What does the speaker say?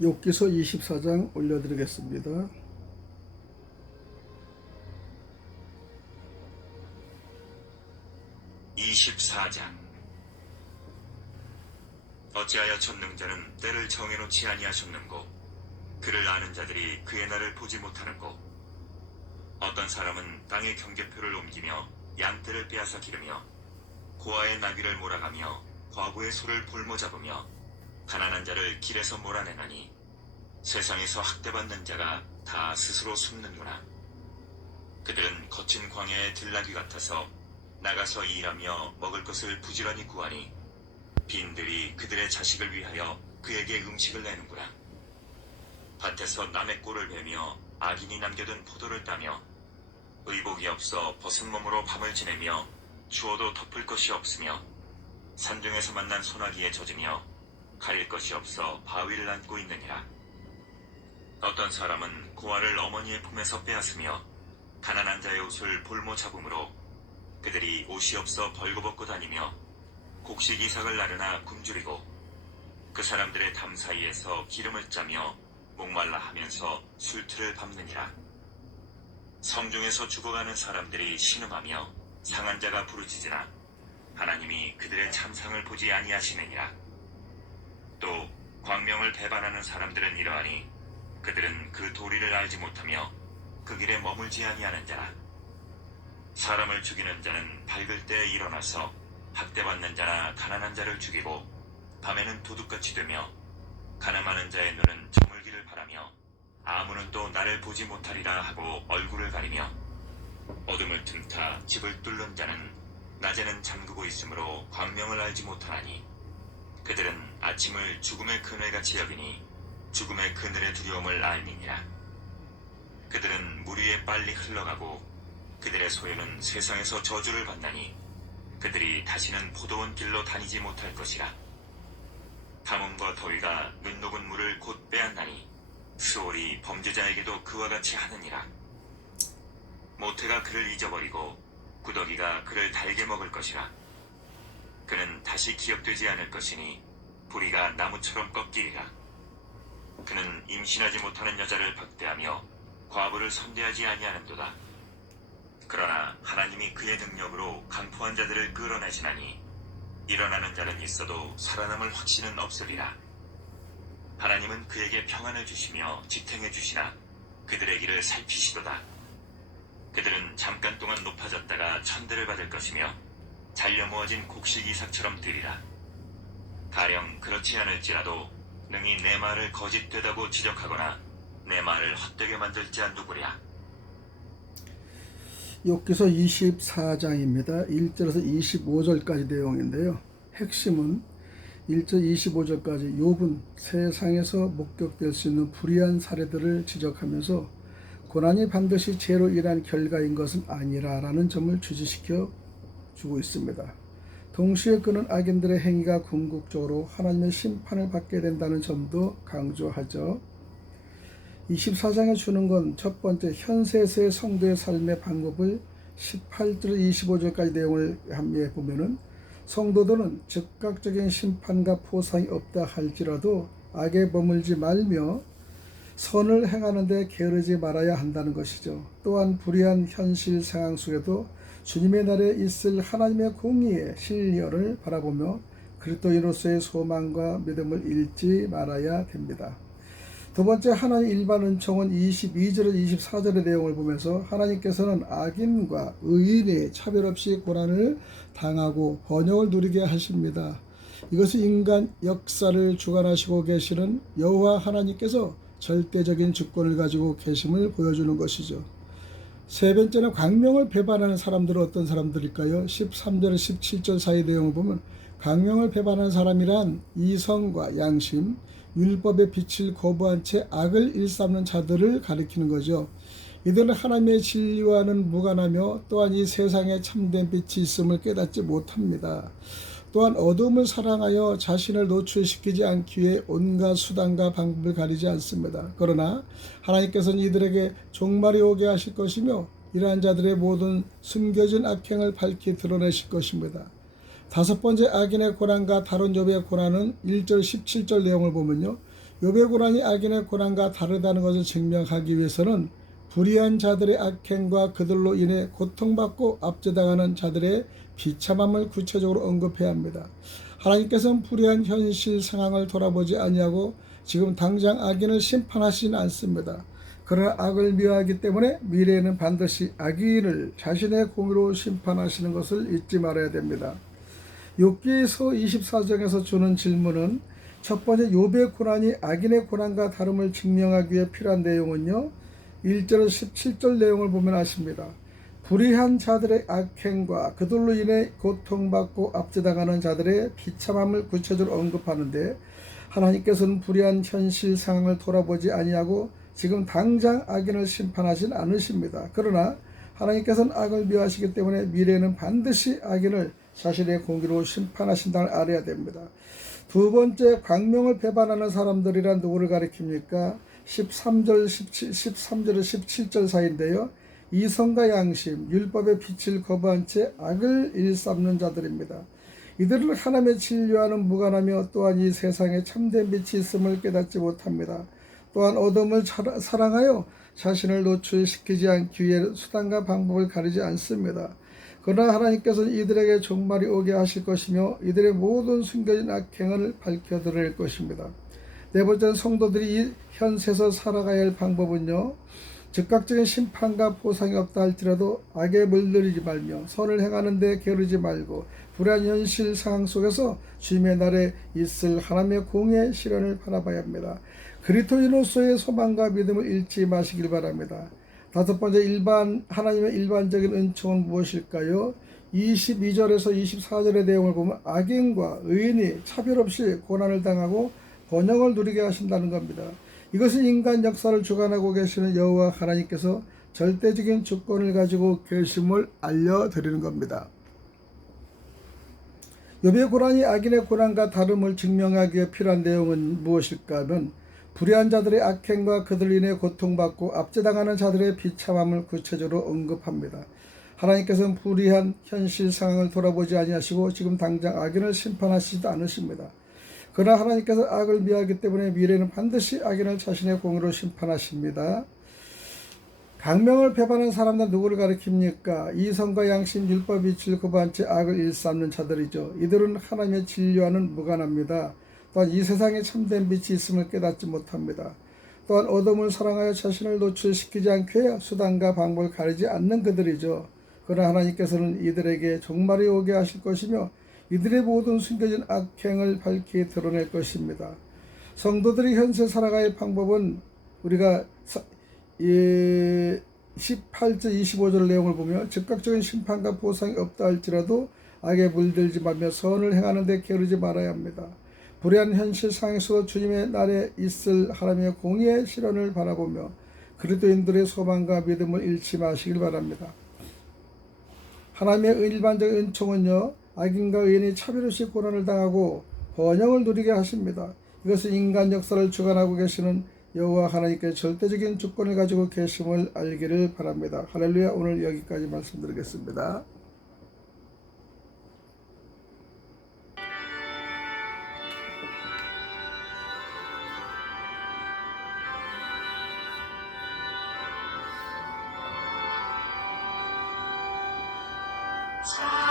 욥기서 24장 올려드리겠습니다. 어찌하여 전능자는 때를 정해놓지 아니하셨는고 그를 아는 자들이 그의 날을 보지 못하는고 어떤 사람은 땅의 경계표를 옮기며 양떼를 빼앗아 기르며 고아의 나귀를 몰아가며 과부의 소를 볼모 잡으며 가난한 자를 길에서 몰아내나니 세상에서 학대받는 자가 다 스스로 숨는구나. 그들은 거친 광야의 들나귀 같아서 나가서 일하며 먹을 것을 부지런히 구하니 빈들이 그들의 자식을 위하여 그에게 음식을 내는구나. 밭에서 남의 꼴을 베며 악인이 남겨둔 포도를 따며 의복이 없어 벗은 몸으로 밤을 지내며 추워도 덮을 것이 없으며 산중에서 만난 소나기에 젖으며 가릴 것이 없어 바위를 안고 있느니라. 어떤 사람은 고아를 어머니의 품에서 빼앗으며 가난한 자의 옷을 볼모 잡음으로 그들이 옷이 없어 벌거벗고 다니며 곡식 이삭을 나르나 굶주리고 그 사람들의 담 사이에서 기름을 짜며 목말라 하면서 술틀을 밟느니라. 성중에서 죽어가는 사람들이 신음하며 상한 자가 부르짖으나 하나님이 그들의 참상을 보지 아니하시느니라. 또 광명을 배반하는 사람들은 이러하니 그들은 그 도리를 알지 못하며 그 길에 머물지 아니하는 자라. 사람을 죽이는 자는 밝을 때에 일어나서 학대받는 자나 가난한 자를 죽이고 밤에는 도둑같이 되며 가늠하는 자의 눈은 저물기를 바라며 아무 눈도 나를 보지 못하리라 하고 얼굴을 가리며 어둠을 틈타 집을 뚫는 자는 낮에는 잠그고 있으므로 광명을 알지 못하나니 그들은 아침을 죽음의 그늘같이 여기니 죽음의 그늘의 두려움을 알미니라. 그들은 물 위에 빨리 흘러가고 그들의 소유는 세상에서 저주를 받나니 그들이 다시는 포도원 길로 다니지 못할 것이라. 가뭄과 더위가 눈 녹은 물을 곧 빼앗나니 스올이 범죄자에게도 그와 같이 하느니라. 모태가 그를 잊어버리고 구더기가 그를 달게 먹을 것이라. 그는 다시 기억되지 않을 것이니 부리가 나무처럼 꺾이리라. 그는 임신하지 못하는 여자를 박대하며 과부를 선대하지 아니하는도다. 그러나 하나님이 그의 능력으로 강포한 자들을 끌어내시나니 일어나는 자는 있어도 살아남을 확신은 없으리라. 하나님은 그에게 평안을 주시며 지탱해 주시나 그들의 길을 살피시도다. 그들은 잠깐 동안 높아졌다가 천대를 받을 것이며 잘려 모아진 곡식 이삭처럼 되리라. 가령 그렇지 않을지라도 능히 내 말을 거짓되다고 지적하거나 내 말을 헛되게 만들 자 누구랴. 욥기서 24장입니다. 1절에서 25절까지 내용인데요. 핵심은 1절 25절까지 욥은 세상에서 목격될 수 있는 불의한 사례들을 지적하면서 고난이 반드시 죄로 인한 결과인 것은 아니라라는 점을 주지시켜 주고 있습니다. 동시에 그는 악인들의 행위가 궁극적으로 하나님의 심판을 받게 된다는 점도 강조하죠. 24장에 주는 건 첫 번째 현세에서의 성도의 삶의 방법을 18절 25절까지 내용을 함께 보면은 성도들은 즉각적인 심판과 포상이 없다 할지라도 악에 머물지 말며 선을 행하는 데 게으르지 말아야 한다는 것이죠. 또한 불의한 현실 상황 속에도 주님의 날에 있을 하나님의 공의의 신령을 바라보며 그리스도인으로서의 소망과 믿음을 잃지 말아야 됩니다. 두 번째 하나님 일반 은총은 22절에서 24절의 내용을 보면서 하나님께서는 악인과 의인이 차별 없이 고난을 당하고 번영을 누리게 하십니다. 이것은 인간 역사를 주관하시고 계시는 여호와 하나님께서 절대적인 주권을 가지고 계심을 보여주는 것이죠. 세 번째는 광명을 배반하는 사람들은 어떤 사람들일까요? 13절에서 17절 사이 내용을 보면 광명을 배반하는 사람이란 이성과 양심, 율법의 빛을 거부한 채 악을 일삼는 자들을 가리키는 거죠. 이들은 하나님의 진리와는 무관하며 또한 이 세상에 참된 빛이 있음을 깨닫지 못합니다. 또한 어둠을 사랑하여 자신을 노출시키지 않기 위해 온갖 수단과 방법을 가리지 않습니다. 그러나 하나님께서는 이들에게 종말이 오게 하실 것이며 이러한 자들의 모든 숨겨진 악행을 밝히 드러내실 것입니다. 다섯 번째 악인의 고난과 다른 욥의 고난은 1절 17절 내용을 보면요. 욥의 고난이 악인의 고난과 다르다는 것을 증명하기 위해서는 불의한 자들의 악행과 그들로 인해 고통받고 압제당하는 자들의 비참함을 구체적으로 언급해야 합니다. 하나님께서는 불의한 현실 상황을 돌아보지 아니하고 지금 당장 악인을 심판하시진 않습니다. 그러나 악을 미워하기 때문에 미래에는 반드시 악인을 자신의 공의로 심판하시는 것을 잊지 말아야 됩니다. 욥기서 24장에서 주는 질문은 첫 번째, 욥의 고난이 악인의 고난과 다름을 증명하기 위해 필요한 내용은요, 1절에서 17절 내용을 보면 아십니다. 불의한 자들의 악행과 그들로 인해 고통받고 압제당하는 자들의 비참함을 구체적으로 언급하는데, 하나님께서는 불의한 현실 상황을 돌아보지 아니하고 지금 당장 악인을 심판하진 않으십니다. 그러나 하나님께서는 악을 미워하시기 때문에 미래에는 반드시 악인을 자신의 공의로 심판하신다는 알아야 됩니다. 두 번째, 광명을 배반하는 사람들이란 누구를 가리킵니까? 13절에서 17절 사이인데요. 이성과 양심, 율법의 빛을 거부한 채 악을 일삼는 자들입니다. 이들은 하나님의 진리와는 무관하며 또한 이 세상에 참된 빛이 있음을 깨닫지 못합니다. 또한 어둠을 사랑하여 자신을 노출시키지 않기 위해 수단과 방법을 가리지 않습니다. 그러나 하나님께서는 이들에게 종말이 오게 하실 것이며 이들의 모든 숨겨진 악행을 밝혀드릴 것입니다. 네 번째는 성도들이 이 현세에서 살아가야 할 방법은요, 즉각적인 심판과 보상이 없다 할지라도 악에 물들이지 말며 선을 행하는 데 게으르지 말고 불안 현실 상황 속에서 주님의 날에 있을 하나님의 공의 실현을 바라봐야 합니다. 그리스도인으로서의 소망과 믿음을 잃지 마시길 바랍니다. 다섯 번째, 하나님의 일반적인 은총은 무엇일까요? 22절에서 24절의 내용을 보면 악인과 의인이 차별 없이 고난을 당하고 번영을 누리게 하신다는 겁니다. 이것은 인간 역사를 주관하고 계시는 여호와 하나님께서 절대적인 주권을 가지고 계심을 알려드리는 겁니다. 욥의 고난이 악인의 고난과 다름을 증명하기 위해 필요한 내용은 무엇일까 하면, 불의한 자들의 악행과 그들로 인해 고통받고 압제당하는 자들의 비참함을 구체적으로 언급합니다. 하나님께서는 불의한 현실 상황을 돌아보지 아니하시고 지금 당장 악인을 심판하시지도 않으십니다. 그러나 하나님께서 악을 미워하기 때문에 미래에는 반드시 악인을 자신의 공의로 심판하십니다. 강명을 배반하는 사람들은 누구를 가리킵니까? 이성과 양심, 율법의 빛을 거부한 채 악을 일삼는 자들이죠. 이들은 하나님의 진리와는 무관합니다. 또한 이 세상에 참된 빛이 있음을 깨닫지 못합니다. 또한 어둠을 사랑하여 자신을 노출시키지 않게 해야 수단과 방법을 가리지 않는 그들이죠. 그러나 하나님께서는 이들에게 종말이 오게 하실 것이며 이들의 모든 숨겨진 악행을 밝히 드러낼 것입니다. 성도들이 현세 살아가야 할 방법은 우리가 18절 25절 내용을 보면 즉각적인 심판과 보상이 없다 할지라도 악에 물들지 말며 선을 행하는 데 게으르지 말아야 합니다. 불의한 현실 상에서 주님의 날에 있을 하나님의 공의의 실현을 바라보며 그리스도인들의 소망과 믿음을 잃지 마시길 바랍니다. 하나님의 일반적인 은총은요, 악인과 의인이 차별 없이 고난을 당하고 번영을 누리게 하십니다. 이것은 인간 역사를 주관하고 계시는 여호와 하나님께 절대적인 주권을 가지고 계심을 알기를 바랍니다. 할렐루야. 오늘 여기까지 말씀드리겠습니다. 자